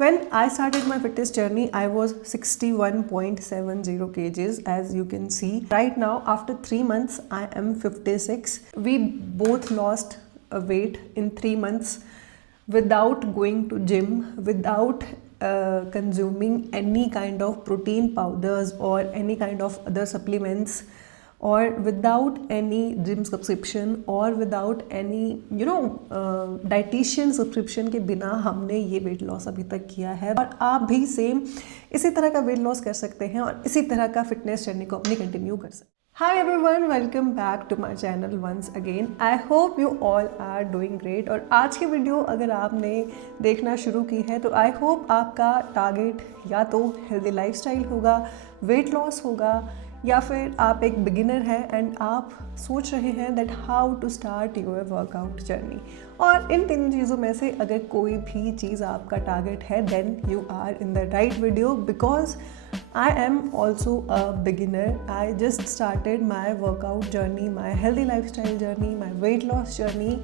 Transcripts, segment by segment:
when I started my fitness journey, I was 61.70 kgs, as you can see. Right now, after 3 months, I am 56. We both lost weight in 3 months without going to gym, without consuming any kind of protein powders or any kind of other supplements, or without any gym subscription, or without any dietitian subscription के बिना हमने ये weight loss अभी तक किया है। और आप भी सेम इसी तरह का वेट लॉस कर सकते हैं और इसी तरह का फिटनेस जर्नी को अपनी कंटिन्यू कर सकते हैं। Hi everyone, welcome back to my channel once again. I hope you all are doing great. और आज की वीडियो अगर आपने देखना शुरू की है तो I hope आपका टारगेट या तो हेल्दी लाइफस्टाइल होगा, वेट लॉस होगा, या फिर आप एक बिगिनर हैं एंड आप सोच रहे हैं that how to start your workout journey. और इन तीन चीज़ों में से अगर कोई भी चीज़ आपका टारगेट है then you are in the right video, because I am also a beginner. I just started my workout journey, my healthy lifestyle journey, my weight loss journey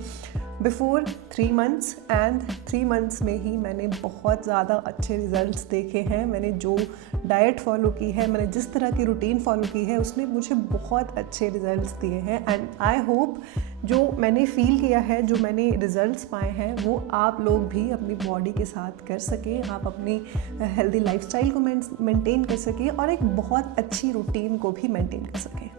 before 3 months, and 3 months में ही मैंने बहुत ज़्यादा अच्छे results देखे हैं। मैंने जो diet follow की है, मैंने जिस तरह की रूटीन फॉलो की है, उसने मुझे बहुत अच्छे रिजल्ट्स दिए हैं। एंड आई होप जो मैंने फील किया है, जो मैंने रिजल्ट्स पाए हैं, वो आप लोग भी अपनी बॉडी के साथ कर सकें, आप अपनी हेल्दी लाइफस्टाइल को मेंटेन कर सकें और एक बहुत अच्छी रूटीन को भी मेंटेन कर सकें।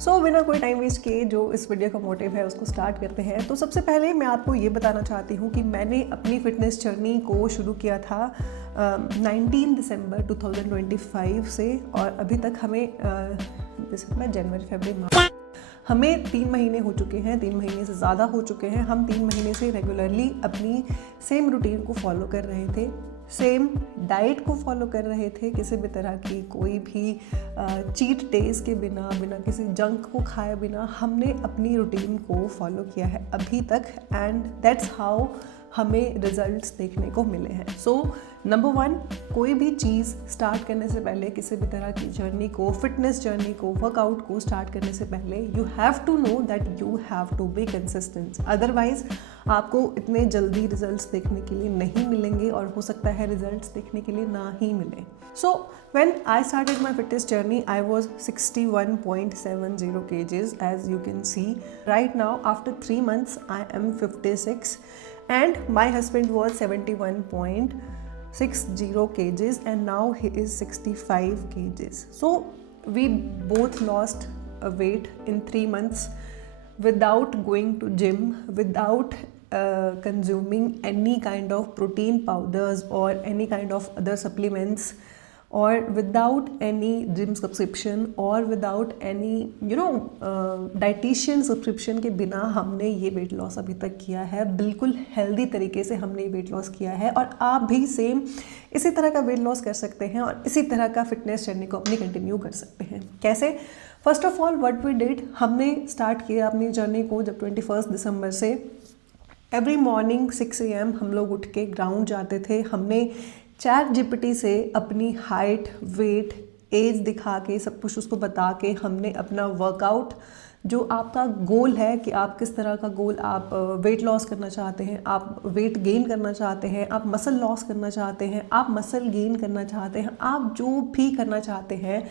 सो बिना कोई टाइम वेस्ट किए जो इस वीडियो का मोटिव है उसको स्टार्ट करते हैं। तो सबसे पहले मैं आपको ये बताना चाहती हूँ कि मैंने अपनी फ़िटनेस जर्नी को शुरू किया था 19 दिसंबर 2025 से, और अभी तक हमें दिसंबर, जनवरी, फरवरी, मार्च, हमें 3 महीने हो चुके हैं, 3 महीने से ज़्यादा हो चुके हैं। हम 3 महीने से रेगुलरली अपनी सेम रूटीन को फॉलो कर रहे थे, सेम डाइट को फॉलो कर रहे थे, किसी भी तरह की कोई भी चीट डेज के बिना, बिना किसी जंक को खाए बिना हमने अपनी रूटीन को फॉलो किया है अभी तक, एंड दैट्स हाउ हमें रिजल्ट्स देखने को मिले हैं। सो नंबर 1, कोई भी चीज़ स्टार्ट करने से पहले, किसी भी तरह की जर्नी को, फिटनेस जर्नी को, वर्कआउट को स्टार्ट करने से पहले you have to know that you have to be consistent. Otherwise आपको इतने जल्दी रिजल्ट्स देखने के लिए नहीं मिलेंगे, और हो सकता है रिजल्ट्स देखने के लिए ना ही मिले। सो when I started my fitness journey, I was 61.70 kgs, as you can see. Right now, after 3 months, I am 56, and my husband was 71.60 kgs, and now he is 65 kgs. So we both lost weight in 3 months without going to gym, without consuming any kind of protein powders or any kind of other supplements, or without any gym subscription, or without any dietitian subscription के बिना हमने ये weight loss अभी तक किया है। बिल्कुल healthy तरीके से हमने ये वेट लॉस किया है, और आप भी सेम इसी तरह का वेट लॉस कर सकते हैं और इसी तरह का फिटनेस जर्नी को अपनी कंटिन्यू कर सकते हैं। कैसे? First of all what we did, हमने स्टार्ट किया अपनी जर्नी को जब 21 दिसंबर से। एवरी मॉर्निंग 6 AM हम लोग उठ के ग्राउंड जाते थे। हमने चैट जीपीटी से अपनी हाइट, वेट, एज दिखा के, सब कुछ उसको बता के, हमने अपना वर्कआउट, जो आपका गोल है कि आप किस तरह का गोल, आप वेट लॉस करना चाहते हैं, आप वेट गेन करना चाहते हैं, आप मसल लॉस करना चाहते हैं, आप मसल गेन करना चाहते हैं, आप जो भी करना चाहते हैं,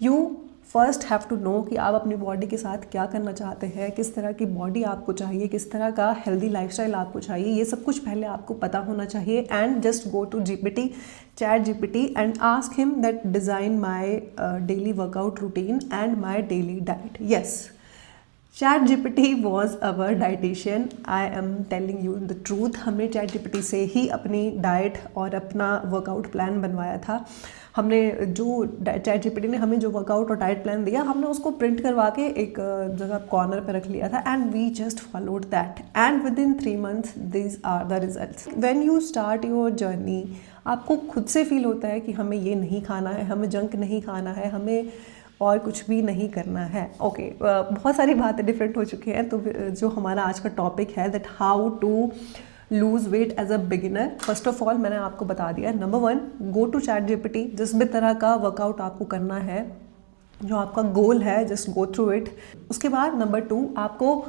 you first have to know कि आप अपनी बॉडी के साथ क्या करना चाहते हैं, किस तरह की बॉडी आपको चाहिए, किस तरह का हेल्दी लाइफस्टाइल आपको चाहिए। ये सब कुछ पहले आपको पता होना चाहिए। And just go to GPT, chat GPT, and ask him that design my daily workout routine and my daily diet. Yes, chat GPT was our dietitian, I am telling you the truth. हमने chat GPT से ही अपनी diet और अपना workout plan बनवाया था। हमने जो चैट जीपीटी ने हमें जो वर्कआउट और डाइट प्लान दिया, हमने उसको प्रिंट करवा के एक जगह कॉर्नर पे रख लिया था, and we just followed that, and within 3 months these are the results. When you start your journey, आपको खुद से फील होता है कि हमें ये नहीं खाना है, हमें जंक नहीं खाना है, हमें और कुछ भी नहीं करना है। ओके, बहुत सारी बातें डिफरेंट हो चुकी हैं। तो जो हमारा आज का टॉपिक है that how to lose weight as a beginner. First of all मैंने आपको बता दिया, number 1, go to chat GPT. जिस भी तरह का वर्कआउट आपको करना है, जो आपका गोल है, जस्ट गो थ्रू इट। उसके बाद नंबर 2, आपको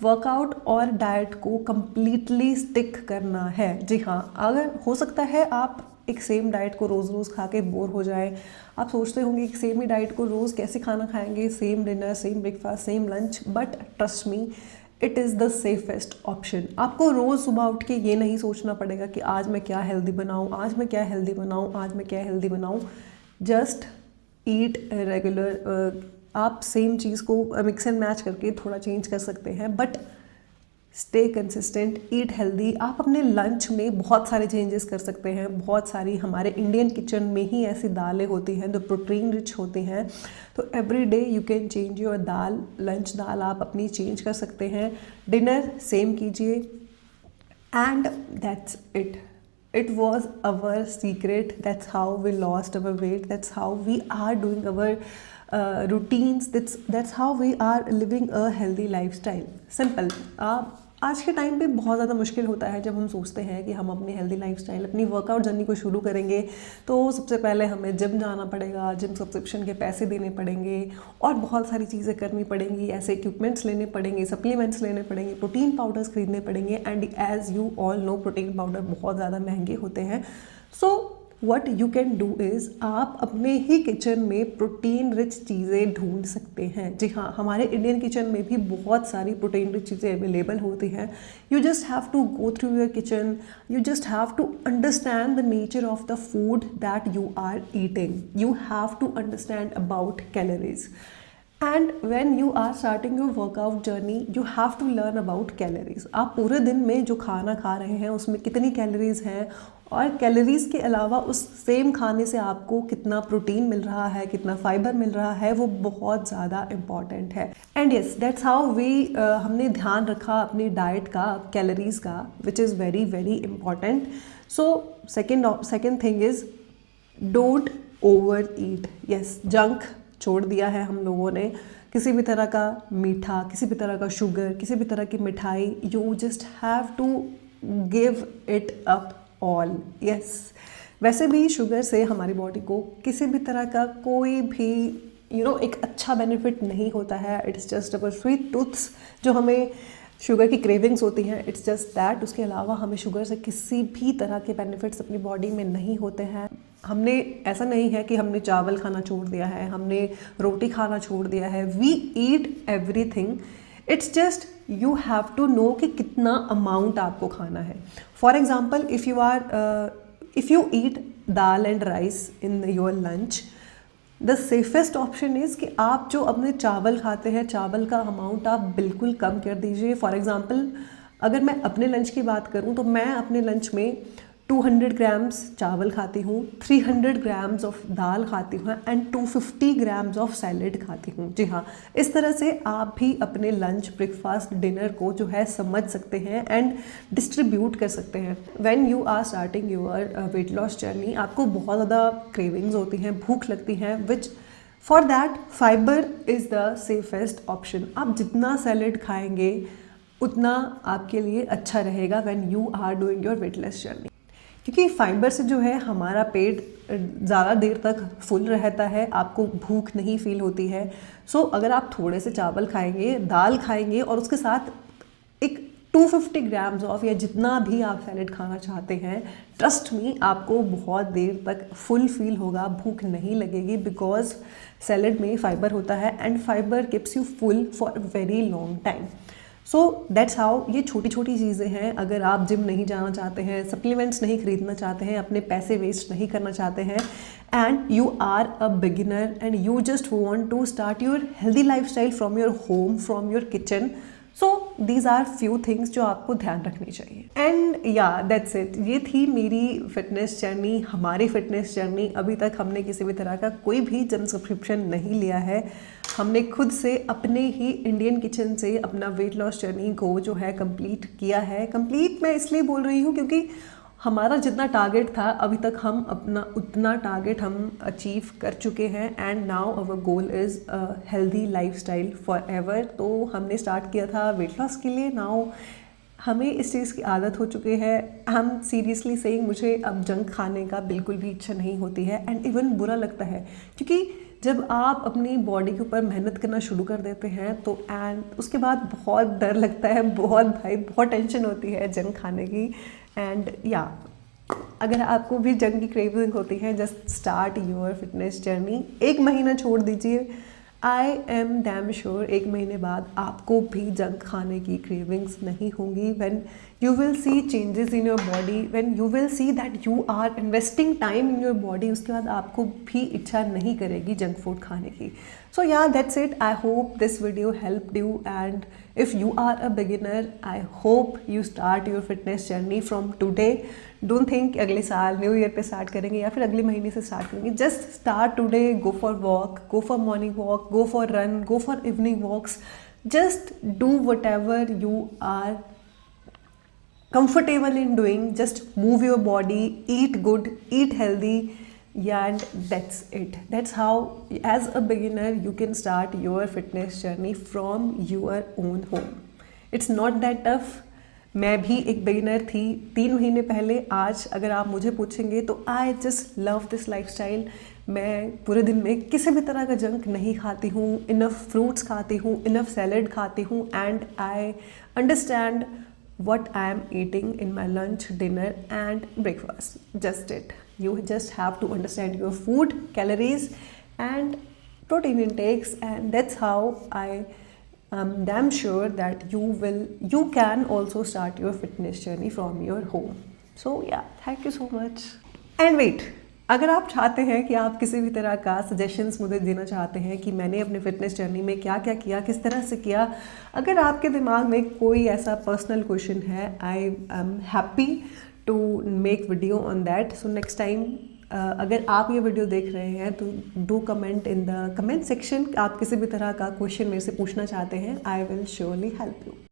वर्कआउट और डाइट को कंप्लीटली स्टिक करना है। जी हाँ, अगर हो सकता है आप एक सेम डाइट को रोज़ रोज़ खा के बोर हो जाए। आप सोचते होंगे कि सेम ही डाइट को रोज़ कैसे खाना खाएंगे, same dinner, same breakfast, same lunch, but trust me, it is the safest option. आपको रोज़ सुबह उठ के ये नहीं सोचना पड़ेगा कि आज मैं क्या हेल्दी बनाऊँ, आज मैं क्या हेल्दी बनाऊँ, आज मैं क्या हेल्दी बनाऊँ। Just eat regular. आप सेम चीज़ को मिक्स एंड मैच करके थोड़ा चेंज कर सकते हैं, but stay consistent, eat healthy. आप अपने लंच में बहुत सारे चेंजेस कर सकते हैं। बहुत सारी हमारे इंडियन किचन में ही ऐसी दालें होती हैं जो प्रोटीन रिच होती हैं, तो every day you can change your dal. Lunch दाल आप अपनी चेंज कर सकते हैं, डिनर सेम कीजिए, and that's it. It was our secret. That's how we lost our weight. That's how we are doing our routines. That's how we are living a healthy lifestyle. Simple. आज के time पे बहुत ज़्यादा मुश्किल होता है जब हम सोचते हैं कि हम अपनी हेल्दी लाइफस्टाइल, अपनी वर्कआउट जर्नी को शुरू करेंगे, तो सबसे पहले हमें जिम जाना पड़ेगा, जिम सब्सक्रिप्शन के पैसे देने पड़ेंगे और बहुत सारी चीज़ें करनी पड़ेंगी, ऐसे इक्विपमेंट्स लेने पड़ेंगे, सप्लीमेंट्स लेने पड़ेंगे, प्रोटीन पाउडर्स खरीदने पड़ेंगे, and as you all know protein powder बहुत ज़्यादा महंगे होते हैं। So what you can do is, आप अपने ही किचन में प्रोटीन रिच चीज़ें ढूंढ सकते हैं। जी हाँ, हमारे इंडियन किचन में भी बहुत सारी प्रोटीन रिच चीज़ें अवेलेबल होती हैं। You just have to go through your kitchen, you just have to understand the nature of the food that you are eating, you have to understand about calories, and when you are starting your workout journey you have to learn about calories. आप पूरे दिन में जो खाना खा रहे हैं उसमें कितनी कैलोरीज हैं, और कैलोरीज के अलावा उस सेम खाने से आपको कितना प्रोटीन मिल रहा है, कितना फाइबर मिल रहा है, वो बहुत ज़्यादा इम्पॉर्टेंट है। And yes, that's how we हमने ध्यान रखा अपनी डाइट का, कैलोरीज का, which is very very important. So second thing is don't overeat. Yes, junk छोड़ दिया है हम लोगों ने, किसी भी तरह का मीठा, किसी भी तरह का शुगर, किसी भी तरह की मिठाई, you just have to give it up all. Yes, वैसे भी शुगर से हमारी बॉडी को किसी भी तरह का कोई भी एक अच्छा बेनिफिट नहीं होता है। It's just our sweet tooths जो हमें शुगर की क्रेविंग्स होती हैं, इट्स जस्ट दैट। उसके अलावा हमें शुगर से किसी भी तरह के बेनिफिट्स अपनी बॉडी में नहीं होते हैं। हमने ऐसा नहीं है कि हमने चावल खाना छोड़ दिया है, हमने रोटी खाना छोड़ दिया है। We eat everything, it's just you have to know कि कितना अमाउंट आपको खाना है। For example, if you eat dal and rice in your lunch, the safest option is कि आप जो अपने चावल खाते हैं, चावल का अमाउंट आप बिल्कुल कम कर दीजिए। फॉर एग्जांपल, अगर मैं अपने लंच की बात करूं तो मैं अपने लंच में 200 ग्राम्स चावल खाती हूँ, 300 ग्राम्स ऑफ दाल खाती हूँ, एंड 250 ग्राम्स ऑफ सैलेड खाती हूँ। जी हाँ, इस तरह से आप भी अपने लंच, ब्रेकफास्ट, डिनर को जो है समझ सकते हैं एंड डिस्ट्रीब्यूट कर सकते हैं। When you are starting your weight loss journey, आपको बहुत ज़्यादा क्रेविंग्स होती हैं, भूख लगती हैं, which for that fibre is the safest option. आप जितना सैलेड खाएंगे उतना आपके लिए अच्छा रहेगा when you are doing your weight loss journey, क्योंकि फाइबर से जो है हमारा पेट ज़्यादा देर तक फुल रहता है, आपको भूख नहीं फील होती है। सो अगर आप थोड़े से चावल खाएंगे, दाल खाएंगे और उसके साथ एक 250 ग्राम्स ऑफ, या जितना भी आप सैलेड खाना चाहते हैं, ट्रस्ट मी, आपको बहुत देर तक फुल फील होगा, भूख नहीं लगेगी, बिकॉज सैलेड में फाइबर होता है and fibre keeps you full for a very long time. So that's how, ये छोटी छोटी चीज़ें हैं। अगर आप जिम नहीं जाना चाहते हैं, सप्लीमेंट्स नहीं खरीदना चाहते हैं, अपने पैसे वेस्ट नहीं करना चाहते हैं, and you are a beginner and you just want to start your healthy lifestyle from your home, from your kitchen, so these are few things जो आपको ध्यान रखनी चाहिए। एंड या दैट्स इट, ये थी मेरी फिटनेस जर्नी, हमारी फिटनेस जर्नी। अभी तक हमने किसी भी तरह का कोई भी जिम सब्सक्रिप्शन नहीं लिया है। हमने खुद से अपने ही इंडियन किचन से अपना वेट लॉस जर्नी को जो है कंप्लीट किया है। कंप्लीट मैं इसलिए बोल रही हूँ क्योंकि हमारा जितना टारगेट था अभी तक हम अपना उतना टारगेट हम अचीव कर चुके हैं, and now our goal is healthy lifestyle for ever. तो हमने स्टार्ट किया था वेट लॉस के लिए, नाउ हमें इस चीज़ की आदत हो चुकी है। हम सीरियसली सेइंग, मुझे अब जंक खाने का बिल्कुल भी इच्छा नहीं होती है, एंड इवन बुरा लगता है, क्योंकि जब आप अपनी बॉडी के ऊपर मेहनत करना शुरू कर देते हैं तो एंड उसके बाद बहुत डर लगता है, बहुत टेंशन होती है जंक खाने की। एंड या अगर आपको भी जंक की क्रेविंग होती है, just start your fitness journey. 1 महीना छोड़ दीजिए, आई एम डैम श्योर 1 महीने बाद आपको भी जंक खाने की क्रेविंग्स नहीं होंगी। When you will see changes in your body, when you will see that you are investing time in your body, उसके बाद आपको भी इच्छा नहीं करेगी जंक फूड खाने की। सो या that's it. I hope this video helped you, and if you are a beginner, I hope you start your fitness journey from today. Don't think अगले साल न्यू ईयर पे स्टार्ट करेंगे या फिर अगले महीने से स्टार्ट करेंगे। Just start today, go for walk, go for morning walk, go for run, go for evening walks. Just do whatever you are comfortable in doing. Just move your body, eat good, eat healthy, and that's it. That's how as a beginner you can start your fitness journey from your own home. It's not that tough. मैं भी एक beginner थी 3 महीने पहले। आज अगर आप मुझे पूछेंगे तो I just love this lifestyle. मैं पूरे दिन में किसी भी तरह का जंक नहीं खाती हूँ, इनफ फ्रूट्स खाती हूँ, इनफ सैलड खाती हूँ, and I understand what I am eating in my lunch, dinner and breakfast. Just it. You just have to understand your food, calories and protein intakes, and that's how I am damn sure that you can also start your fitness journey from your home. So yeah, thank you so much. And wait, अगर आप चाहते हैं कि आप किसी भी तरह का सजेशंस मुझे देना चाहते हैं कि मैंने अपने फिटनेस जर्नी में क्या क्या किया, किस तरह से किया, अगर आपके दिमाग में कोई ऐसा पर्सनल क्वेश्चन है, I am happy to make video on that. So next time अगर आप ये वीडियो देख रहे हैं तो do comment in the comment section. आप किसी भी तरह का क्वेश्चन मेरे से पूछना चाहते हैं, I will surely help you.